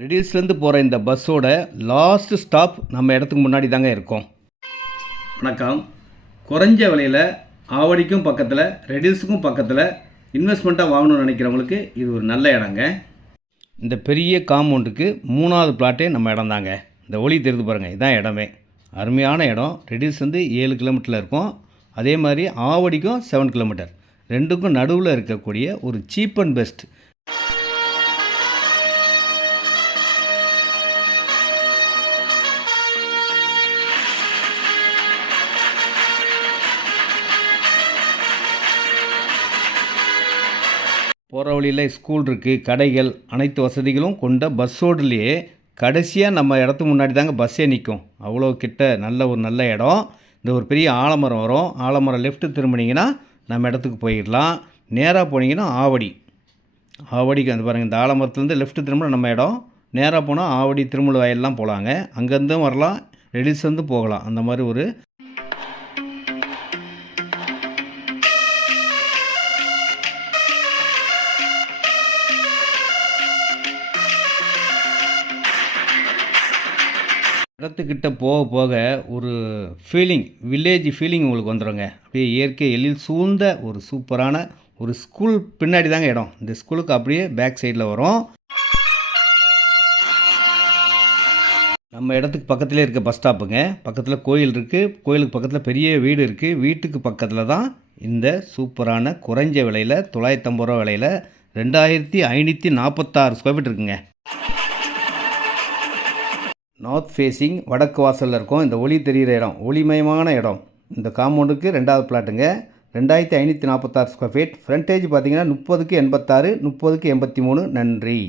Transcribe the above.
ரெடில்ஸ்லேருந்து போகிற இந்த பஸ்ஸோட last stop நம்ம இடத்துக்கு முன்னாடி தாங்க இருக்கோம். வணக்கம். குறைஞ்ச விலையில் ஆவடிக்கும் பக்கத்தில் ரெடில்ஸுக்கும் பக்கத்தில் இன்வெஸ்ட்மெண்ட்டாக வாங்கணும்னு நினைக்கிறவங்களுக்கு இது ஒரு நல்ல இடங்க. இந்த பெரிய காம்பவுண்டுக்கு 3வது பிளாட்டே நம்ம இடம் தாங்க. இந்த ஒளி தெரிந்து பாருங்கள், இதுதான் இடமே. அருமையான இடம். ரெடில்ஸ் வந்து 7 கிலோமீட்டரில் இருக்கும். அதே மாதிரி ஆவடிக்கும் 7 கிலோமீட்டர். ரெண்டுக்கும் நடுவில் இருக்கக்கூடிய ஒரு சீப் அண்ட் பெஸ்ட். போகிற வழியில் ஸ்கூல் இருக்குது, கடைகள், அனைத்து வசதிகளும் கொண்ட பஸ் ரோடுலேயே கடைசியாக நம்ம இடத்துக்கு முன்னாடி தாங்க பஸ்ஸே நிற்கும். அவ்வளோ கிட்ட நல்ல இடம். இந்த ஒரு பெரிய ஆலமரம் வரும். ஆலமரம் லெஃப்ட்டு திரும்பினீங்கன்னா நம்ம இடத்துக்கு போயிடலாம். நேராக போனீங்கன்னா ஆவடிக்கு வந்து பாருங்கள், இந்த ஆலமரத்துலேருந்து லெஃப்ட்டு திரும்பினா நம்ம இடம். நேராக போனால் ஆவடி திருமூல வயல்லாம் போகலாங்க. அங்கேருந்தும் வரலாம், ரெடில்ஸ்லேருந்து போகலாம். அந்த மாதிரி ஒரு இடத்துக்கிட்ட போக போக ஒரு ஃபீலிங், வில்லேஜ் ஃபீலிங் உங்களுக்கு வந்துடுங்க. அப்படியே இயற்கை எழில் சூழ்ந்த ஒரு சூப்பரான ஒரு ஸ்கூல் பின்னாடி தாங்க இடம். இந்த ஸ்கூலுக்கு அப்படியே பேக் சைடில் வரும். நம்ம இடத்துக்கு பக்கத்துலேயே இருக்க பஸ் ஸ்டாப்புங்க. பக்கத்தில் கோயில் இருக்குது. கோயிலுக்கு பக்கத்தில் பெரிய வீடு இருக்குது. வீட்டுக்கு பக்கத்தில் தான் இந்த சூப்பரான குறைஞ்ச விலையில் 950 ரூபா விலையில் 2546 ஸ்கொயர் ஃபீட் இருக்குங்க. நார்த் ஃபேஸிங் வடக்கு வாசலில் இருக்கும். இந்த ஒளி தெரிகிற இடம் ஒளிமயமான இடம். இந்த காம்பவுண்டுக்கு 2வது பிளாட்டுங்க. 2546 ஸ்கொயர் ஃபீட். ஃப்ரண்டேஜ் பார்த்தீங்கன்னா 30க்கு 86, 30க்கு 83. நன்றி.